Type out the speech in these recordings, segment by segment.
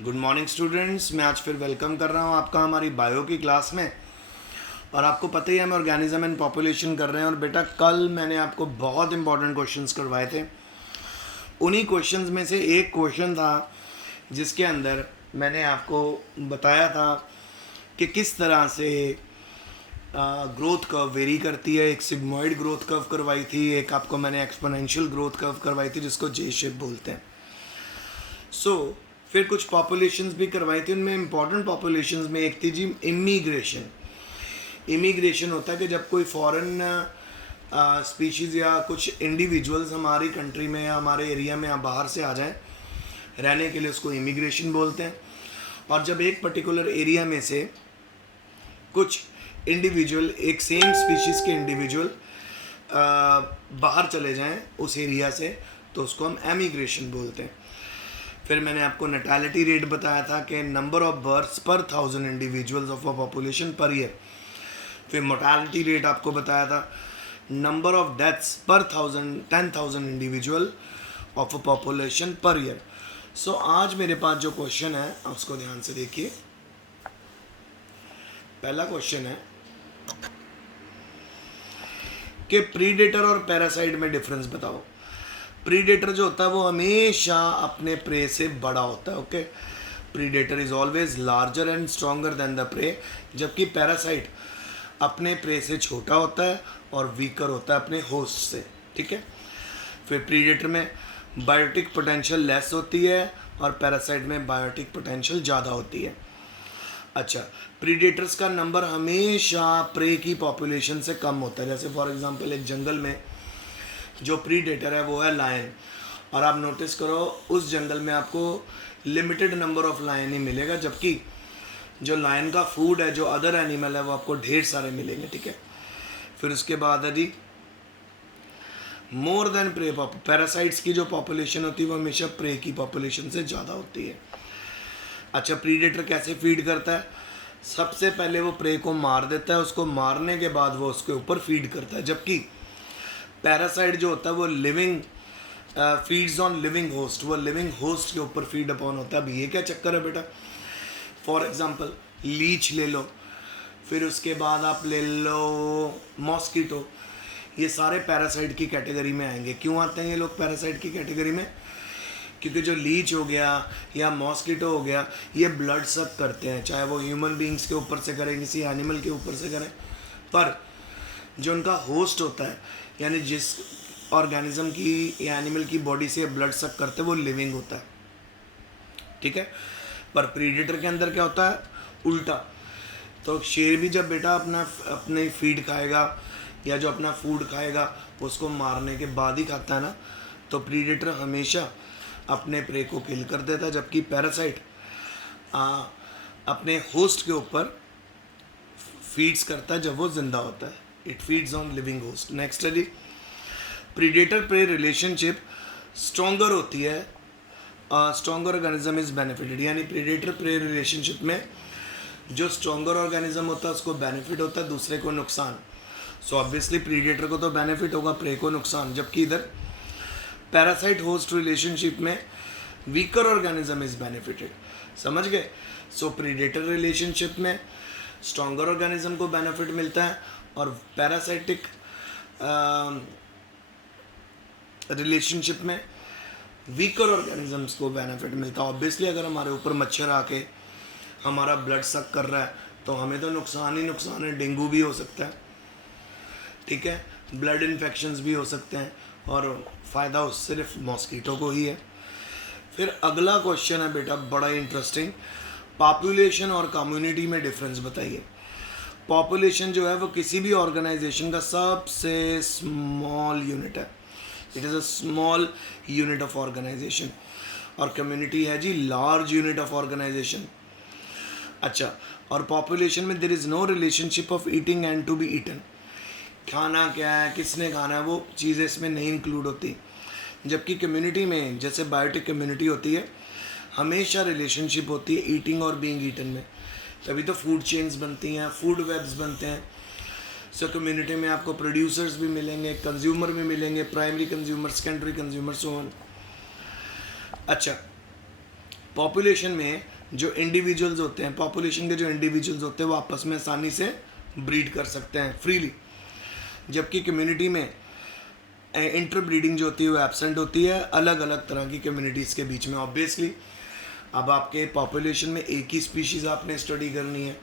Good morning students. मैं आज फिर वेलकम कर रहा हूँ आपका हमारी बायो की क्लास में। और आपको पता ही है हम ऑर्गेनिज्म एंड पॉपुलेशन कर रहे हैं। और बेटा कल मैंने आपको बहुत इंपॉर्टेंट क्वेश्चंस करवाए थे। उन्हीं क्वेश्चंस में से एक क्वेश्चन था जिसके अंदर मैंने आपको बताया था कि किस तरह से ग्रोथ कर्व वेरी करती है। एक सिग्मॉइड ग्रोथ कर्व करवाई थी, एक आपको मैंने एक्सपोनेंशियल ग्रोथ कर्व करवाई थी जिसको जे शेप बोलते हैं। फिर कुछ पॉपुलेशंस भी करवाई थी। उनमें इंपॉर्टेंट पॉपुलेशंस में एक थी जी इमिग्रेशन। इमिग्रेशन होता है कि जब कोई फॉरेन स्पीशीज़ या कुछ इंडिविजुअल्स हमारी कंट्री में या हमारे एरिया में या बाहर से आ जाएं रहने के लिए, उसको इमिग्रेशन बोलते हैं। और जब एक पर्टिकुलर एरिया में से कुछ इंडिविजुअल, एक सेम स्पीशीज़ के इंडिविजुअल बाहर चले जाएं उस एरिया से, तो उसको हम एमिग्रेशन बोलते हैं। फिर मैंने आपको नैटेलिटी रेट बताया था कि number of births per 1000 individuals of a population per year. फिर मोर्टालिटी रेट आपको बताया था number of deaths per 10,000 individual of a population per year. So आज मेरे पास जो क्वेश्चन है उसको ध्यान से देखिए। पहला क्वेश्चन है कि प्रीडेटर और पैरासाइट में डिफरेंस बताओ। प्रीडेटर जो होता है वो हमेशा अपने प्रे से बड़ा होता है। Okay, predator is always larger and stronger than the prey, जबकि पैरासाइट अपने प्रे से छोटा होता है और वीकर होता है अपने होस्ट से। ठीक है। फिर प्रीडेटर में बायोटिक पोटेंशियल लेस होती है और पैरासाइट में बायोटिक पोटेंशियल ज़्यादा होती है। अच्छा, प्रीडेटर्स का नंबर हमेशा प्रे की पॉपुलेशन से कम होता है। जैसे फॉर एग्जांपल एक जंगल में जो प्रीडेटर है वो है लायन, और आप नोटिस करो उस जंगल में आपको लिमिटेड नंबर ऑफ लायन ही मिलेगा, जबकि जो लायन का फूड है, जो अदर एनिमल है, वो आपको ढेर सारे मिलेंगे। ठीक है। फिर उसके बाद है जी मोर देन प्रे। पैरासाइट्स की जो पॉपुलेशन होती है वो हमेशा प्रे की पॉपुलेशन से ज़्यादा होती है। अच्छा, प्रीडेटर कैसे फीड करता है? सबसे पहले वो प्रे को मार देता है, उसको मारने के बाद वो उसके ऊपर फीड करता है, जबकि पैरासाइट जो होता है वो living feeds on living host, वो लिविंग होस्ट के ऊपर फीड अपॉन होता है। अब ये क्या चक्कर है बेटा? फॉर एग्जांपल लीच ले लो, फिर उसके बाद आप ले लो मॉस्किटो। ये सारे पैरासाइट की कैटेगरी में आएंगे। क्यों आते हैं ये लोग पैरासाइट की कैटेगरी में? क्योंकि जो लीच हो गया या मॉस्किटो हो गया, ये ब्लड सक करते हैं, चाहे वो ह्यूमन बींग्स के ऊपर से करें, किसी एनिमल के ऊपर से करें। पर जो उनका होस्ट होता है, यानी जिस ऑर्गेनिज्म की या एनिमल की बॉडी से ब्लड सक करते हैं, वो लिविंग होता है। ठीक है। पर प्रीडेटर के अंदर क्या होता है? उल्टा। तो शेर भी जब बेटा अपने फीड खाएगा या जो अपना फूड खाएगा उसको मारने के बाद ही खाता है ना, तो प्रीडेटर हमेशा अपने प्रे को किल कर देता है, जबकि पैरासाइट अपने होस्ट के ऊपर फीड्स करता है जब वो जिंदा होता है। It feeds on living host. Next है जी प्रीडेटर प्रे रिलेशनशिप स्ट्रॉन्गर होती है। स्ट्रॉन्गर ऑर्गेनिज्म इज बेनिफिटेड, यानी प्रीडेटर प्रे रिलेशनशिप में जो स्ट्रॉन्गर ऑर्गेनिज्म होता है उसको बेनिफिट होता है, दूसरे को नुकसान। सो ऑब्वियसली प्रीडेटर को तो बेनिफिट होगा, प्रे को नुकसान। जबकि इधर पैरासाइट होस्ट रिलेशनशिप में वीकर ऑर्गेनिज्म इज बेनिफिटेड। समझ गए? सो प्रीडेटर रिलेशनशिप में स्ट्रॉन्गर ऑर्गेनिज्म को बेनिफिट मिलता है और पैरासाइटिक रिलेशनशिप में वीकर ऑर्गेनिजम्स को बेनिफिट मिलता है। ऑब्वियसली अगर हमारे ऊपर मच्छर आके हमारा ब्लड सक कर रहा है तो हमें तो नुकसान ही नुकसान है। डेंगू भी हो सकता है, ठीक है, ब्लड इन्फेक्शंस भी हो सकते हैं, और फ़ायदा उस सिर्फ मॉस्किटो को ही है। फिर अगला क्वेश्चन है बेटा बड़ा इंटरेस्टिंग, पॉपुलेशन और कम्युनिटी में डिफरेंस बताइए। पॉपुलेशन जो है वो किसी भी ऑर्गेनाइजेशन का सबसे स्मॉल यूनिट है। It is a small unit of organization. और कम्युनिटी है जी लार्ज यूनिट ऑफ ऑर्गेनाइजेशन। अच्छा, और पॉपुलेशन में there is no relationship of eating and to be eaten. खाना क्या है, किसने खाना है, वो चीज़ें इसमें नहीं इंक्लूड होती। जबकि कम्युनिटी में जैसे बायोटिक कम्युनिटी होती है, हमेशा रिलेशनशिप होती है ईटिंग और बीइंग ईटन में। तभी तो फूड चेन्स बनती हैं, फूड वेब्स बनते हैं। सो कम्युनिटी में आपको प्रोड्यूसर्स भी मिलेंगे, कंज्यूमर भी मिलेंगे, primary consumer, secondary consumer, so on. अच्छा, पॉपुलेशन में जो इंडिविजुअल्स होते हैं, पॉपुलेशन के जो इंडिविजुअल्स होते हैं वो आपस में आसानी से ब्रीड कर सकते हैं फ्रीली, जबकि कम्युनिटी में इंटरब्रीडिंग जो होती है वो एब्सेंट होती है अलग अलग तरह की कम्युनिटीज़ के बीच में। ऑब्वियसली अब आपके पॉपुलेशन में एक ही स्पीशीज़ आपने स्टडी करनी है,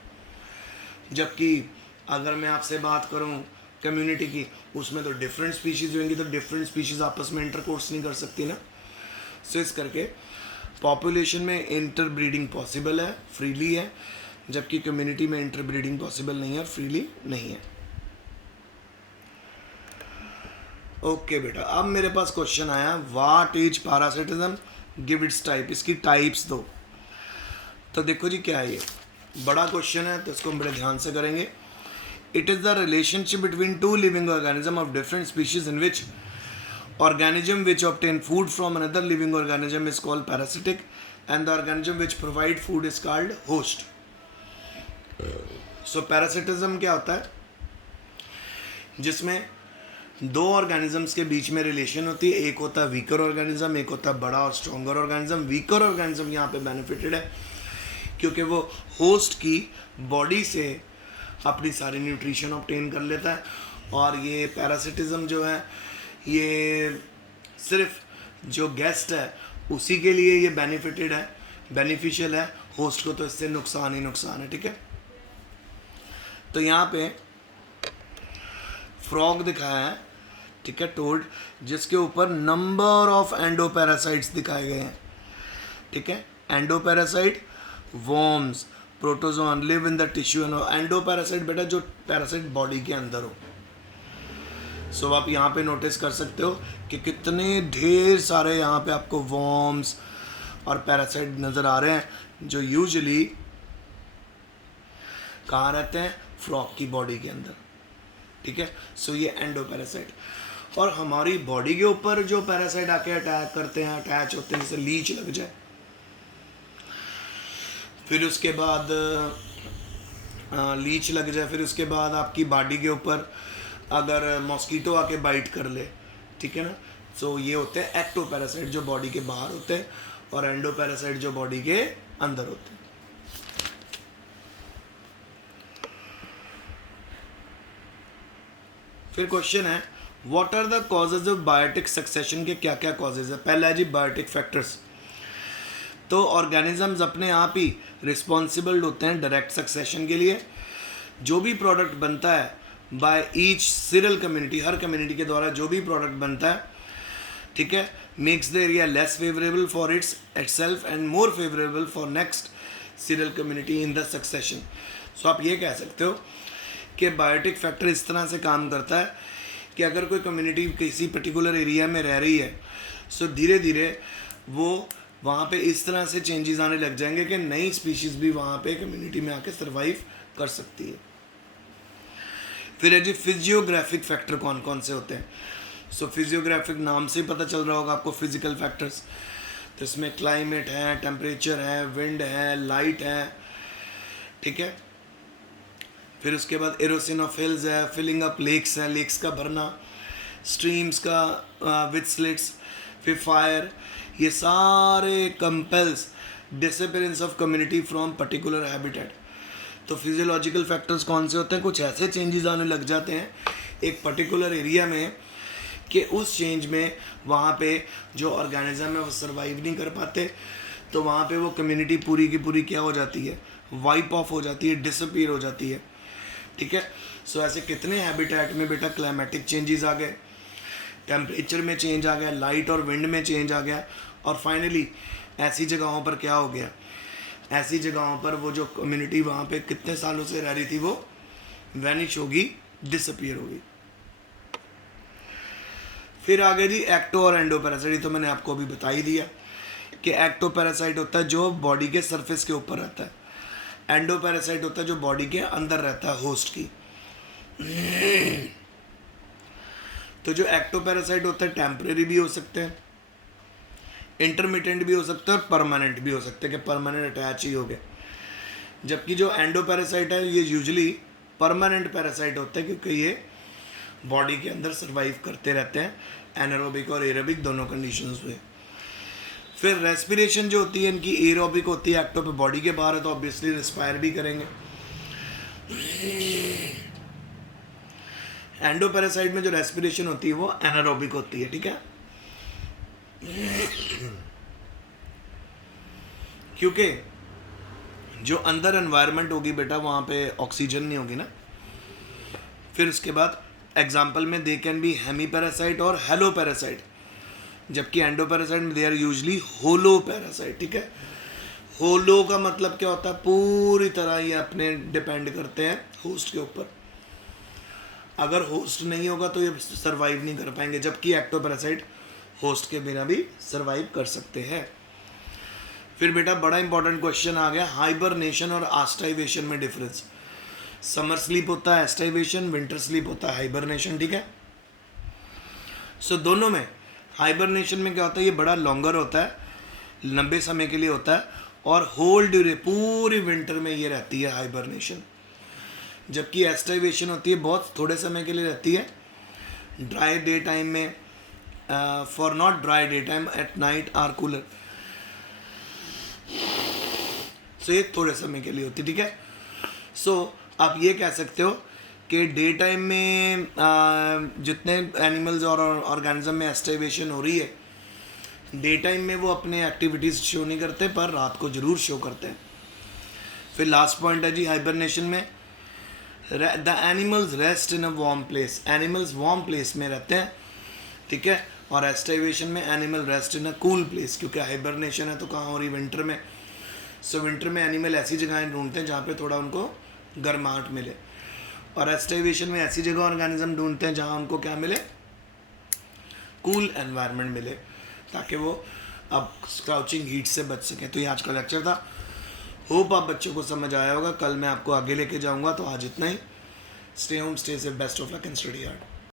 जबकि अगर मैं आपसे बात करूं कम्युनिटी की, उसमें तो डिफरेंट स्पीशीज़ होंगी, तो डिफरेंट स्पीशीज़ आपस में इंटरकोर्स नहीं कर सकती ना। सो इस करके पॉपुलेशन में इंटरब्रीडिंग पॉसिबल है, फ्रीली है, जबकि कम्युनिटी में इंटरब्रीडिंग पॉसिबल नहीं है, फ्रीली नहीं है। ओके बेटा, अब मेरे पास क्वेश्चन आया, what is parasitism, give its type, इसकी टाइप्स दो। तो देखो जी क्या है, ये बड़ा क्वेश्चन है तो इसको हम बड़े ध्यान से करेंगे। It is the relationship between two living organism of different species in which organism which obtain food from another living organism is called parasitic and the organism which provide food is called host. So parasitism क्या होता है, जिसमें दो organisms के बीच में relation होती है, एक होता है वीकर ऑर्गेनिज्म, एक होता है बड़ा और स्ट्रॉन्गर ऑर्गेनिज्म। वीकर ऑर्गेनिज्म यहाँ पे बेनिफिटेड है क्योंकि वो होस्ट की बॉडी से अपनी सारी न्यूट्रिशन ऑब्टेन कर लेता है, और ये पैरासिटिज्म जो है ये सिर्फ जो गेस्ट है उसी के लिए ये बेनिफिटेड है, बेनिफिशियल है, होस्ट को तो इससे नुकसान ही नुकसान है। ठीक है, तो यहाँ पे फ्रॉग दिखाया है, ठीक है, टोड, जिसके ऊपर नंबर ऑफ एंडोपैरासाइट्स दिखाए गए हैं। ठीक है, endoparasite, worms, protozoan live in the tissue. Endoparasite बेटा जो पैरासाइट बॉडी के अंदर हो। सो आप यहाँ पे नोटिस कर सकते हो कि कितने ढेर सारे यहाँ पे आपको वॉर्म्स और पैरासाइट नज़र आ रहे हैं, जो यूजुअली कहाँ रहते हैं, फ्रॉग की बॉडी के अंदर। ठीक है, सो ये एंडोपैरासाइट। और हमारी बॉडी के ऊपर जो पैरासाइट आके अटैक करते हैं, अटैच होते हैं, जैसे लीच लग जाए, फिर उसके बाद लीच लग जाए, फिर उसके बाद आपकी बॉडी के ऊपर अगर मॉस्कीटो आके बाइट कर ले, ठीक है ना। सो ये होते हैं एक्टोपैरासाइट जो बॉडी के बाहर होते हैं, और एंडोपैरासाइट जो बॉडी के अंदर होते हैं। फिर क्वेश्चन है, what are the causes of biotic succession के क्या क्या कॉजेज है। पहला है जी बायोटिक फैक्टर्स। तो ऑर्गेनिजम्स अपने आप ही रिस्पॉन्सिबल होते हैं डायरेक्ट सक्सेशन के लिए। जो भी प्रोडक्ट बनता है बाय ईच सीरियल कम्युनिटी, हर कम्युनिटी के द्वारा जो भी प्रोडक्ट बनता है, ठीक है, makes the area less favourable for itself and more favourable for next serial community in the succession. So आप ये कह सकते हो कि बायोटिक फैक्टर इस तरह से काम करता है कि अगर कोई कम्युनिटी किसी पर्टिकुलर एरिया में रह रही है, सो धीरे धीरे वो वहाँ पे इस तरह से चेंजेस आने लग जाएंगे कि नई स्पीशीज़ भी वहाँ पे कम्युनिटी में आके सर्वाइव कर सकती है। फिर है जी फिजियोग्राफिक फैक्टर कौन कौन से होते हैं। सो फिजियोग्राफिक नाम से ही पता चल रहा होगा आपको, फिजिकल फैक्टर्स। तो इसमें क्लाइमेट है, टेम्परेचर है, विंड है, लाइट है, ठीक है। फिर उसके बाद एरोसन ऑफ हिल्स है, फिलिंग अप लेक्स है, लेक्स का भरना, स्ट्रीम्स का विथ स्लिट्स। फिर फायर, ये सारे compels disappearance of community from particular habitat. तो फिजियोलॉजिकल फैक्टर्स कौन से होते हैं, कुछ ऐसे चेंजेस आने लग जाते हैं एक पर्टिकुलर एरिया में कि उस चेंज में वहाँ पे जो ऑर्गेनिज्म है वो सर्वाइव नहीं कर पाते, तो वहाँ पे वो कम्युनिटी पूरी की पूरी क्या हो जाती है, वाइप ऑफ हो जाती है, डिसअपीयर हो जाती है। ठीक है, सो ऐसे कितने हैबिटेट में बेटा क्लाइमेटिक चेंजेस आ गए, टेम्परेचर में चेंज आ गया, लाइट और विंड में चेंज आ गया, और फाइनली ऐसी जगहों पर क्या हो गया, ऐसी जगहों पर वो जो कम्युनिटी वहाँ पे कितने सालों से रह रही थी वो वैनिश होगी, डिसअपीयर होगी। फिर आगे जी एक्टो और एंडोपैरासाइट। तो मैंने आपको अभी बता ही दिया कि एक्टोपैरासाइट होता है जो बॉडी के सरफेस के ऊपर रहता है, एंडोपैरासाइट होता है जो बॉडी के अंदर रहता है होस्ट की। तो जो एक्टोपैरासाइट होता है टेम्परेरी भी हो सकते हैं, इंटरमिटेंट भी हो सकते हैं, और परमानेंट भी हो सकते हैं कि परमानेंट अटैच ही हो गए। जबकि जो एंडोपैरासाइट है ये यूजुअली परमानेंट पैरासाइट होता है क्योंकि ये बॉडी के अंदर सर्वाइव करते रहते हैं एनारोबिक और एरोबिक दोनों कंडीशंस में। फिर रेस्पिरेशन जो होती है इनकी एरोबिक होती है, एक्टो पे बॉडी के बाहर है तो ऑब्वियसली रिस्पायर भी करेंगे। एंडोपैरासाइट में जो रेस्पिरेशन होती है वो एनारोबिक होती है, ठीक है, क्योंकि जो अंदर एनवायरनमेंट होगी बेटा वहाँ पे ऑक्सीजन नहीं होगी ना। फिर उसके बाद एग्जाम्पल में they can be hemi parasite और हेलो पैरासाइट, जबकि एंडोपैरासाइट में they are usually holo parasite, ठीक है। होलो का मतलब क्या होता है, पूरी तरह ये अपने डिपेंड करते हैं होस्ट के ऊपर, अगर होस्ट नहीं होगा तो ये सरवाइव नहीं कर पाएंगे, जबकि एक्टोपैरासाइट होस्ट के बिना भी सरवाइव कर सकते हैं। फिर बेटा बड़ा इंपॉर्टेंट क्वेश्चन आ गया, हाइबरनेशन और आस्टाइवेशन में डिफरेंस। समर स्लीप होता है एस्टाइवेशन, विंटर स्लीप होता है हाइबरनेशन, ठीक है। सो दोनों में हाइबरनेशन में क्या होता है, ये बड़ा लॉन्गर होता है, लंबे समय के लिए होता है, और होल ड्यूरे पूरी विंटर में ये रहती है हाइबरनेशन, जबकि एस्टाइवेशन होती है बहुत थोड़े समय के लिए रहती है, ड्राई डे टाइम में, for not dry day time at night are cooler, so ये थोड़े समय के लिए होती है, ठीक है। सो आप ये कह सकते हो कि डे टाइम में जितने एनिमल्स और ऑर्गेनिज्म में एस्टाइवेशन हो रही है, डे टाइम में वो अपने एक्टिविटीज़ शो नहीं करते पर रात को ज़रूर शो करते हैं। फिर लास्ट पॉइंट है जी हाइबरनेशन में, the animals rest in a warm place, animals warm place में रहते हैं, ठीक है, और एस्टाइवेशन में animal rest in a cool place, क्योंकि हाइबरनेशन है तो कहाँ हो रही, विंटर में। सो विंटर में एनिमल ऐसी जगहें ढूंढते हैं जहाँ पे थोड़ा उनको गर्माहट मिले, और एस्टाइवेशन में ऐसी जगह ऑर्गेनिज्म ढूंढते हैं जहाँ उनको क्या मिले, कूल एनवायरनमेंट मिले, ताकि वो अब स्क्राउचिंग हीट से बच सकें। तो ये आज का लेक्चर था, होप आप बच्चों को समझ आया होगा, कल मैं आपको आगे लेके जाऊंगा। तो आज इतना ही, stay home, stay safe, best of luck and study hard.